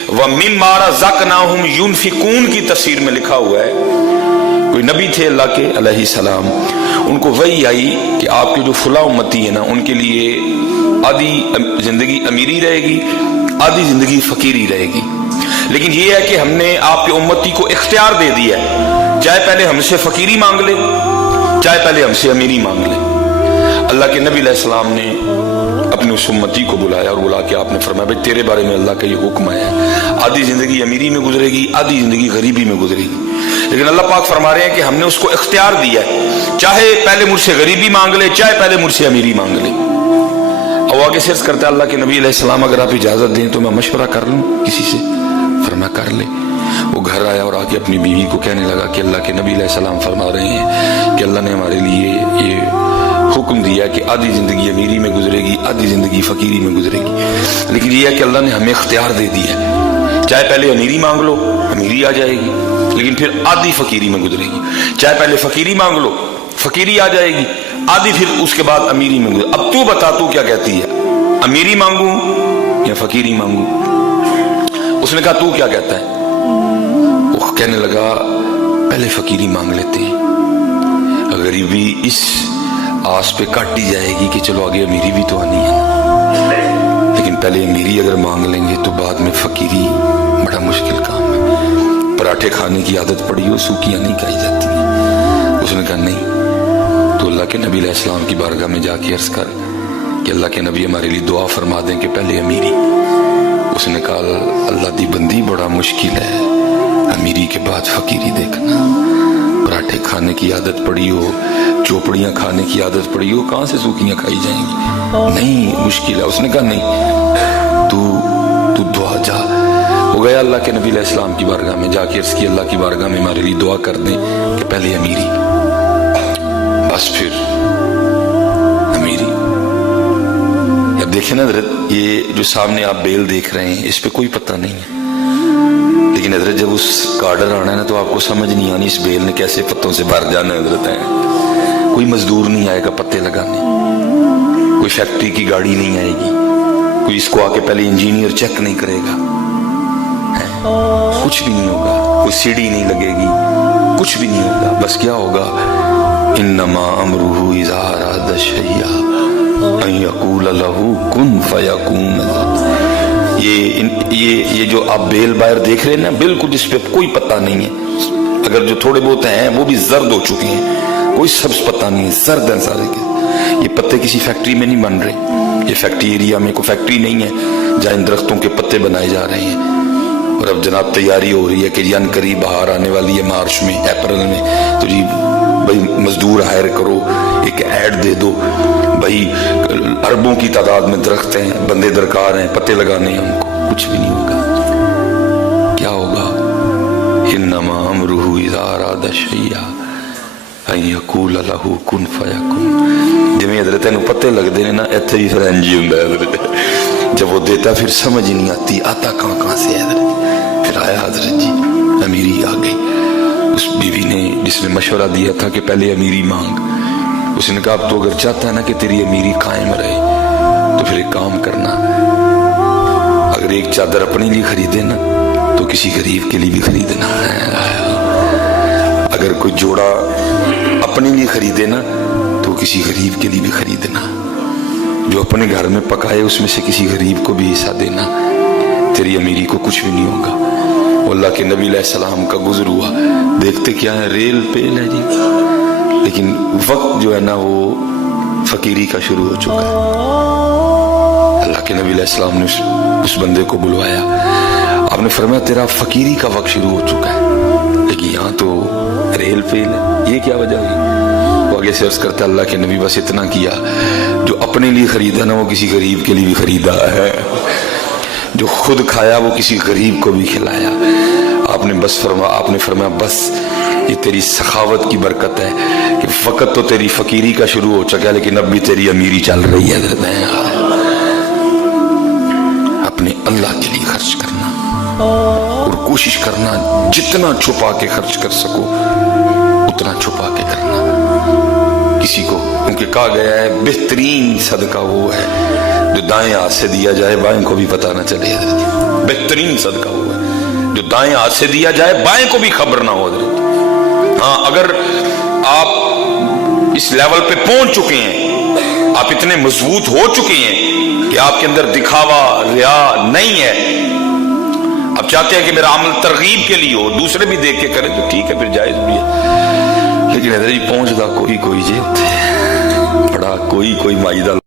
वमिम्मा रज़क़नाहुम युनफिकून की तफसीर में लिखा हुआ है, कोई नबी थे अल्लाह के अलैहि सलाम, उनको वही आई कि आपके जो फुला उम्मती है ना, उनके लिए आधी जिंदगी अमीरी रहेगी, आधी जिंदगी फकीरी रहेगी। लेकिन ये है कि हमने आपके उम्मती को इख्तियार दे दिया है, चाहे पहले हमसे फकीरी मांग ले, चाहे पहले हमसे अमीरी मांग ले। अल्लाह के नबी अलैहि सलाम ने अपने उस उम्मती को बुलाया और बुला के आपने फरमाया, भाई तेरे बारे में अल्लाह का ये हुक्म है, आधी जिंदगी अमीरी में गुजरेगी, आधी जिंदगी गरीबी में गुजरेगी। लेकिन अल्लाह पाक फरमा रहे हैं कि हमने उसको इख्तियार दिया है, चाहे पहले मुझसे गरीबी मांग ले, चाहे पहले मुझसे अमीरी मांग ले। और आगे से करता है अल्लाह के नबी अलैहिस्सलाम, अगर आप इजाजत दें तो मैं मशवरा कर लूं किसी से। फरमा कर ले। वो घर आया और आके अपनी बीवी को कहने लगा कि अल्लाह के नबी अलैहिस्सलाम फरमा रहे हैं कि अल्लाह ने हमारे लिए ये हुक्म दिया कि आधी जिंदगी अमीरी में गुजरेगी, आधी जिंदगी फकीरी में गुजरेगी। लेकिन यह है कि अल्लाह ने हमें इख्तियार दे दिया, चाहे पहले अमीरी मांग लो, अमीरी आ जाएगी, लेकिन फिर आधी फकीरी में गुजरेगी। चाहे पहले फकीरी मांग लो, फकीरी आ जाएगी, आधी फिर उसके बाद अमीरी में गुजरेगी। अब तू बता, तू क्या कहती है, अमीरी मांगू या फकीरी मांगू? उसने कहा तू क्या कहता है? वो कहने लगा पहले फकीरी मांग लेते हैं, गरीबी इस आस पे काटी जाएगी कि चलो आगे अमीरी भी तो आनी है, लेकिन पहले अमीरी अगर मांग लेंगे तो बाद में फकीरी बड़ा मुश्किल काम है। पराठे खाने की आदत पड़ी हो, सूखियां नहीं खाई जाती हैं। उसने कहा नहीं, तो अल्लाह के नबी अलैहिस्सलाम की बारगाह में जाके अर्ज कर कि अल्लाह के नबी हमारे लिए दुआ फरमा दें कि पहले अमीरी। उसने कहा अल्लाह दी बंदी बड़ा मुश्किल है, अमीरी के बाद फकीरी देखना। पराठे खाने की आदत पड़ी हो, चोपड़ियां खाने की आदत पड़ी हो, कहां से सूखियां खाई जाएंगी? नहीं, मुश्किल है। उसने कहा नहीं, तू दुआ जा। हो गया अल्लाह के नबी अलैहिस्सलाम की बारगाह में जाके अर्ज की, अल्लाह की बारगाह में हमारे लिए दुआ कर दें कि पहले अमीरी, बस फिर अमीरी। अब देखें ना हज़रत, ये जो सामने आप बेल देख रहे हैं इस पे कोई पता नहीं है, लेकिन हज़रत जब उस गार्डर आना है ना तो आपको समझ नहीं आनी इस बेल ने कैसे पत्तों से भर जाना है। हज़रत है कोई मजदूर नहीं आएगा पत्ते लगाने, कोई फैक्ट्री की गाड़ी नहीं आएगी, कोई इसको आके पहले इंजीनियर चेक नहीं करेगा, कुछ भी नहीं होगा, कोई सीढ़ी नहीं लगेगी, कुछ भी नहीं होगा। बस क्या होगा, इन्नमा अमरुहु इज़ा अरादा शैअन अन यक़ूल लहू कुन फयकून। ये जो आप बेल बाहर देख रहे हैं ना, बिल्कुल इस पे कोई पता नहीं है। अगर जो थोड़े बहुत हैं वो भी जर्द हो चुके हैं, कोई सब्ज पता नहीं है, जर्द हैं सारे के। ये पत्ते किसी फैक्ट्री में नहीं बन रहे, ये फैक्ट्री एरिया में कोई फैक्ट्री नहीं है जहाँ इन दरख्तों के पत्ते बनाए जा रहे हैं। और अब जनाब तैयारी हो रही है कि यान करीब बाहर आने वाली है मार्च में, अप्रैल में, तो जी भाई मजदूर हायर करो, एक ऐड दे दो, भाई अरबों की तादाद में दरख्त हैं, बंदे दरकार हैं, पत्ते लगाने हैं उनको। कुछ भी नहीं होगा। क्या होगा, इन्नमा अमरुहु इज़ा अरादा शैअन अन यक़ूल लहू कुन फयकून। जिवें हज़रत नूं पत्ते लगदे ने ना, इत्थे भी फिर इंज ही हुंदा है हज़रत, जब वो देता फिर समझ ही नहीं आती आता कहाँ से है हज़रत। फिर आया हज़रत जी, अमीरी आ गई। उस बीवी ने जिसने मशवरा दिया था कि पहले अमीरी मांग, उसने कहा अब तो अगर चाहता है ना कि तेरी अमीरी कायम रहे तो फिर एक काम करना, अगर एक चादर अपने लिए खरीदे ना तो किसी गरीब के लिए भी खरीदना है। अगर कोई जोड़ा अपने लिए खरीदे ना तो किसी गरीब के लिए भी खरीदना। जो अपने घर में पकाए उसमें से किसी गरीब को भी हिस्सा देना। तेरी अमीरी को कुछ भी नहीं होगा। अल्लाह के नबी अलैहिस्सलाम का गुज़र हुआ, देखते क्या है, रेल पेल है जी, लेकिन वक्त जो है ना वो फकीरी का शुरू हो चुका है। अल्लाह के नबी अलैहिस्सलाम ने उस बंदे को बुलवाया, आपने फरमाया तेरा फकीरी का वक्त शुरू हो चुका है, लेकिन यहाँ तो रेल फेल है, ये क्या वजह हुई? वो आगे से अर्ज करता अल्लाह के नबी बस इतना किया, जो अपने लिए खरीदा ना वो किसी गरीब के लिए भी खरीदा है, जो खुद खाया वो किसी गरीब को भी खिलाया। आपने फरमाया बस ये तेरी सखावत की बरकत है कि वक़्त तो तेरी फकीरी का शुरू हो चुका है, लेकिन अब भी तेरी अमीरी चल रही है। अपने अल्लाह के लिए खर्च करना और कोशिश करना जितना छुपा के खर्च कर सको उतना छुपा के करना। किसी को, क्योंकि कहा गया है बेहतरीन सदका वो है جو دائیں ہاتھ سے دیا جائے بائیں کو بھی پتہ نہ چلے حضرت، بہترین صدقہ وہ ہے جو دائیں ہاتھ سے دیا جائے بائیں کو بھی خبر نہ ہو حضرت۔ ہاں اگر آپ اس لیول پہ پہنچ چکے ہیں، آپ اتنے مضبوط ہو چکے ہیں کہ آپ کے اندر دکھاوا ریا نہیں ہے، آپ چاہتے ہیں کہ میرا عمل ترغیب کے لیے ہو، دوسرے بھی دیکھ کے کریں تو ٹھیک ہے، پھر جائز بھی ہے، لیکن حضرت جی پہنچ دا کوئی جی بڑا کوئی مائدہ